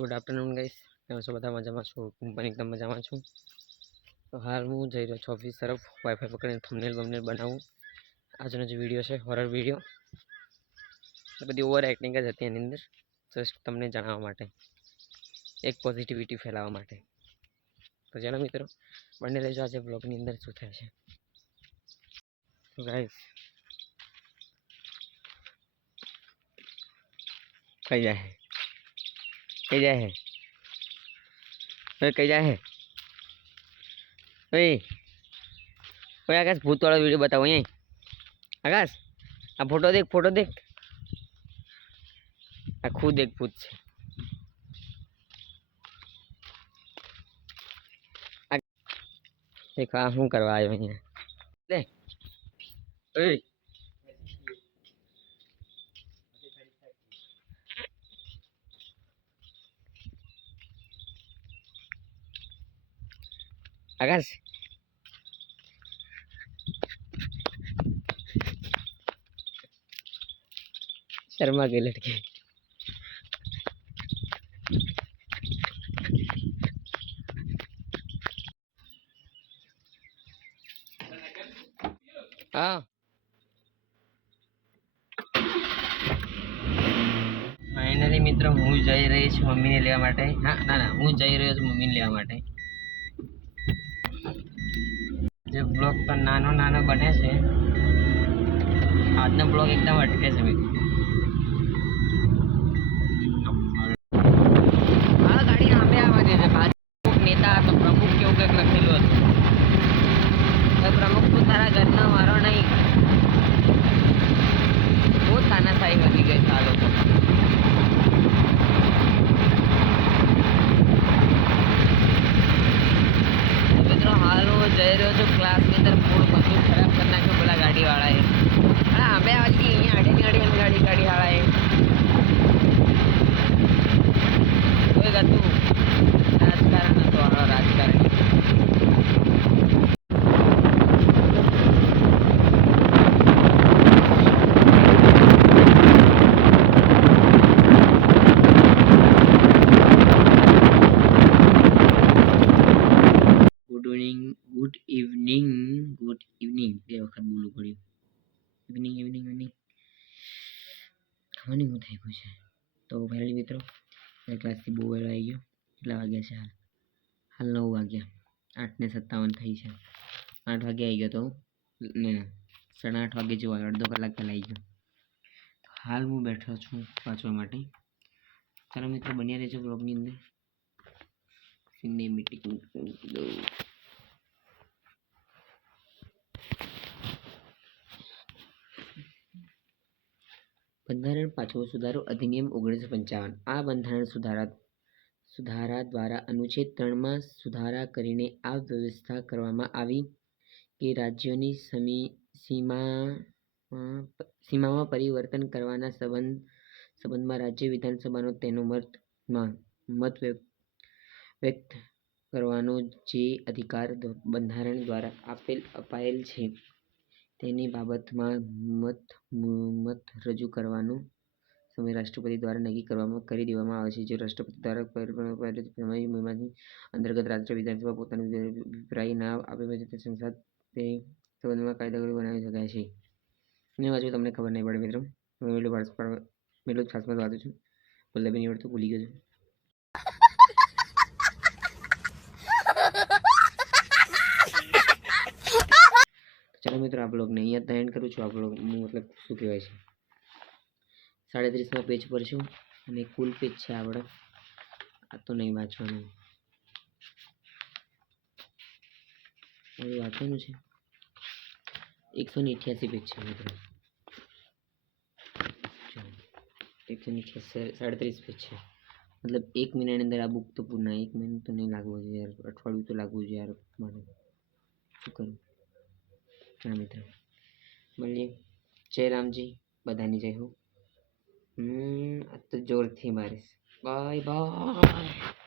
Good afternoon guys કેમ છો બધા? મજામાં છું. હું પણ એકદમ મજામાં છું. તો હાલ હું જઈ રહ્યો છું ઓફિસ તરફ. વાઈફાઈ પકડીને થમનેલ બમનેલ બનાવું. આજનો જે વીડિયો છે હોરર વીડિયો બધી ઓવર એક્ટિંગ જ હતી એની અંદર. જસ્ટ તમને જણાવવા માટે. એક પોઝિટિવિટી ફેલાવવા માટે. તો ચાલો મિત્રો, બંને લેજો આજે બ્લોગની અંદર શું થાય છે. તો ગાઈસ કઈ જાય. કઈ જાય હે ઓય કઈ જાય હે ઓય ઓય આકાશ ભૂત વાળો વીડિયો બતાવો અહીંયા આકાશ આ ફોટો દેખ ફોટો દેખ આ ખુદ એક ભૂત છે આ દેખ આ શું કરવા આવ્યો અહીંયા આકાશ शर्मा के लड़के હા ફાઇનલી મિત્રો હું જઈ રહી છું મમ્મીને લેવા માટે હા ના ના હું જઈ રહ્યો છું મમ્મીને લેવા માટે જે બ્લોગ તો નાનો નાનો બને છે. આજનો બ્લોગ એકદમ અટકે છે ભાઈ. જઈ રહ્યો છું હા અમે આવી અહીંયા આડેની આડેની ગાડી ગાડીવાળાએ કોઈ હતું રાજકારણ હતું હાલો રાજકારણ. Good good evening good evening બે વખત બોલવું પડ્યું ઇવનિંગ ઇવનિંગ ઇવનિંગ ખબર શું થઈ ગયું છે તો ફેમિલી મિત્રો ક્લાસથી બહુ વહેલો આવી ગયો. કેટલા વાગ્યા છે હાલ? હાલ નવ વાગ્યા. આઠને સત્તાવન થઈ છે. આઠ વાગે આવી ગયો તો ને સાડા આઠ વાગે જેવો અડધો કલાક પહેલાં આવી ગયો. તો હાલ હું બેઠો છું વાંચવા માટે. ચાલો મિત્રો, બન્યા રહેજો બ્લોગની અંદર. સિનેમેટિક બંધારણ પાછો સુધારો અધિનિયમ ઓગણીસો પંચાવન. આ બંધારણ સુધારા સુધારા દ્વારા અનુચ્છેદ ત્રણમાં સુધારા કરીને આ વ્યવસ્થા કરવામાં આવી કે રાજ્યોની સમી સીમા સીમામાં પરિવર્તન કરવાના સંબંધ, સંબંધમાં રાજ્ય વિધાનસભાનો તેનો મતમાં મત વ્યક્ત કરવાનો જે અધિકાર બંધારણ દ્વારા આપેલ, અપાયેલ છે. તેની બાબતમાં મત મત રજૂ કરવાનું સમય રાષ્ટ્રપતિ દ્વારા નક્કી કરવામાં, કરી દેવામાં આવે છે, જે રાષ્ટ્રપતિ દ્વારા અંતર્ગત રાજ્ય વિધાનસભા પોતાનો અભિપ્રાય ના આપે છે તે સંસદ તે સંબંધમાં કાયદો બનાવી શકાય છે. અને વાંચવું તમને ખબર નહીં પડે મિત્રો એટલું જ ખાસમાં વાંચું છું. વલ્લભી નિવડતું ભૂલી ગયો છું ચાલો મિત્રો, આ બ્લોગને અહીંયા જ એન્ડ કરું છું. આ બ્લોગ મતલબ શું કહેવાય છે? સાડત્રીસમાં પેજ પર છું અને કુલ પેજ છે આપણે આ તો નહીં વાંચવાનું. વાંચવાનું છે. એકસો ને અઠ્યાસી પેજ છે મિત્રો. એકસો ને સાડત્રીસ પેજ છે. મતલબ એક મહિનાની અંદર આ બુક તો પૂર્ણ એક મહિનો તો નહીં લાગવો જોઈએ યાર. અઠવાડિયું તો લાગવું જોઈએ યાર. માટે શું કરું? હા મિત્રો. મળીએ. જય રામજી. બધાની જય હો. હમ તો જોરથી મારીશ. Bye bye.